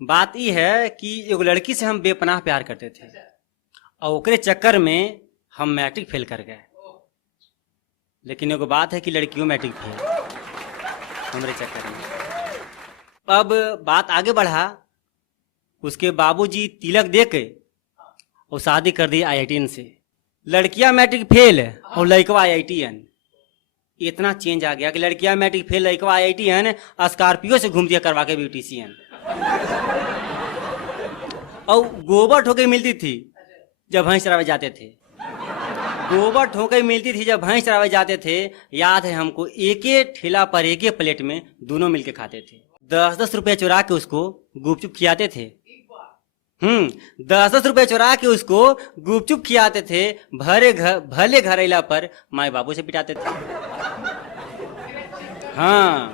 बात ई है कि एगो लड़की से हम बेपनाह प्यार करते थे और ओकरे चक्कर में हम मैट्रिक फेल कर गए। लेकिन एगो बात है कि लड़कियों मैट्रिक फेल हमारे चक्कर में। अब बात आगे बढ़ा, उसके बाबूजी तिलक दे के और शादी कर दी IITN से। लड़कियां मैट्रिक फेल और लड़कवा IITN। इतना चेंज आ गया कि लड़कियां मैट्रिक फेल, लड़कवा IITN, स्कॉर्पियो से घूमती है करवा के ब्यूटिशियन। और गोबर ठोके मिलती थी जब भैंस चरावे जाते थे। गोबर ठोके मिलती थी जब भैंस चरावे जाते थे। याद है हमको, एक ठेला पर एक प्लेट में दोनों मिलके खाते थे। 10-10 रुपए चुरा के उसको गुपचुप खिलाते थे। 10-10 रुपए चुरा के उसको गुपचुप खिलाते थे। भले घर अला पर माए बाबू से पिटाते थे। हाँ,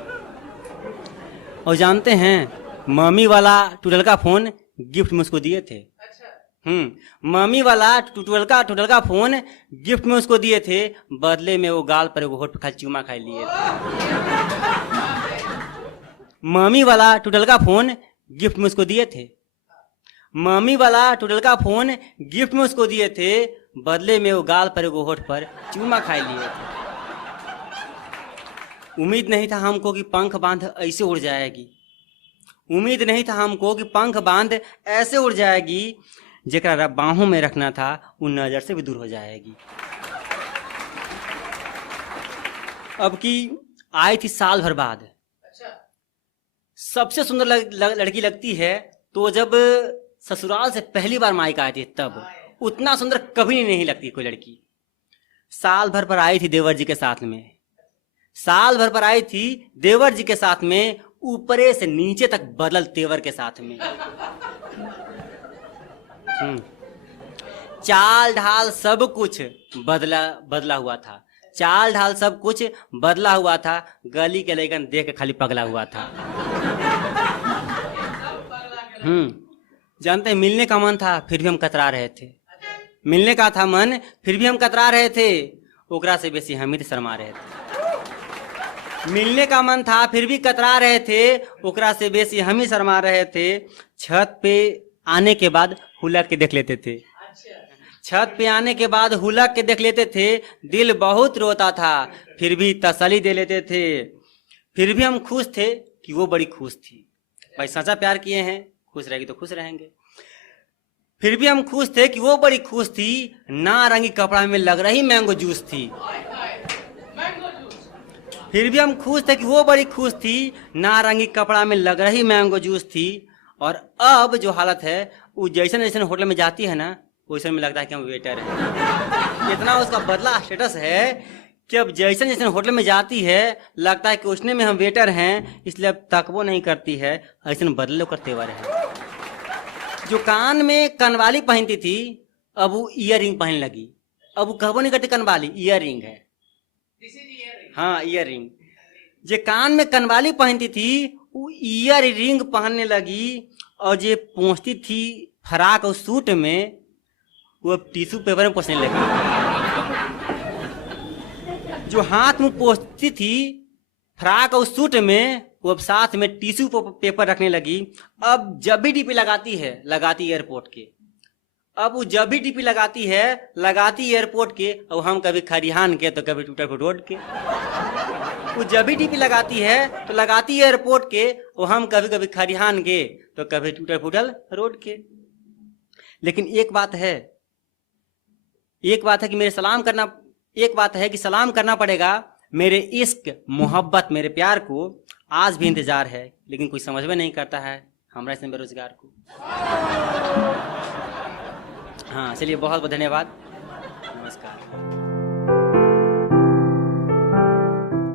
और जानते हैं, मम्मी वाला टूटल का फोन गिफ्ट में उसको दिए थे। मम्मी वाला टूटल का फोन गिफ्ट में उसको दिए थे। बदले में वो गाल पर होठ पर खाली चूमा खा लिए थे। मम्मी वाला टूटल का फोन गिफ्ट में उसको दिए थे। मम्मी वाला टूटल का फोन गिफ्ट में उसको दिए थे। बदले में वो गाल पर होठ पर चूमा खा लिए थे। उम्मीद नहीं था हमको कि पंख बांध ऐसे उड़ जाएगी। उम्मीद नहीं था हमको कि पंख बांध ऐसे उड़ जाएगी। जेकरा बाहों में रखना था उन नजर से भी दूर हो जाएगी। अब की आई थी साल भर बाद। सबसे सुंदर लड़की लगती है तो जब ससुराल से पहली बार मायका आई थी तब। उतना सुंदर कभी नहीं लगती कोई लड़की। साल भर पर आई थी देवर जी के साथ में। साल भर पर आई थी देवर जी के साथ में, ऊपरे से नीचे तक बदल तेवर के साथ में। चाल ढाल सब कुछ बदला हुआ था। चाल ढाल सब कुछ बदला हुआ था। गली के लड़कन देख के खाली पगला हुआ था। जानते हैं, मिलने का मन था फिर भी हम कतरा रहे थे। मिलने का था मन फिर भी हम कतरा रहे थे। ओकरा से बेसी हम ही शर्मा रहे थे। मिलने का मन था फिर भी कतरा रहे थे। ओकरा से बेसी हम ही शर्मा रहे थे। छत पे आने के बाद हुलक के देख लेते थे। छत पे आने के बाद हुलक के देख लेते थे। दिल बहुत रोता था फिर भी तसल्ली दे लेते थे। फिर भी हम खुश थे कि वो बड़ी खुश थी। भाई सच्चा प्यार किए हैं, खुश रहेगी तो खुश रहेंगे। फिर भी हम खुश थे कि वो बड़ी खुश थी। नारंगी कपड़ा में लग रही मैंगो जूस थी। फिर भी हम खुश थे कि वो बड़ी खुश थी। नारंगी कपड़ा में लग रही मैंगो जूस थी। और अब जो हालत है, वो जैसन जैसन होटल में जाती है ना, वैसे में लगता है कि हम वेटर हैं। इतना उसका बदला स्टेटस है कि अब जैसन जैसन होटल में जाती है लगता है कि उसने में हम वेटर हैं, इसलिए अब तकबो नहीं करती है। ऐसे बदले कर तेवर है। जो कान में कनवाली पहनती थी अब वो ईयर रिंग पहन लगी। अब वो कहबो नहीं करती कनवाली, ईयर रिंग है। हाँ, ईयर रिंग। जे कान में कनवाली पहनती थी वो ईयर रिंग पहनने लगी। और जे पहुंचती थी फराक और सूट में, वो अब टिश्यू पेपर में पोंछने लगी। जो हाथ में पोंछती थी फराक और सूट में, वो अब साथ में टिश्यू पेपर रखने लगी। अब जब भी डीपी लगाती एयरपोर्ट के। अब वो जब भी डीपी लगाती एयरपोर्ट के। और हम कभी खरिहान के तो कभी टूटल फुट रोड के। वो जब भी डीपी लगाती है तो लगाती एयरपोर्ट के। और हम कभी कभी खरिहान के तो कभी टूटल फुटल रोड के। लेकिन एक बात है कि सलाम करना पड़ेगा। मेरे इश्क मोहब्बत मेरे प्यार को आज भी इंतजार है, लेकिन कोई समझ में नहीं करता है हमारा इसमें बेरोजगार को। हाँ, चलिए बहुत बहुत धन्यवाद। नमस्कार।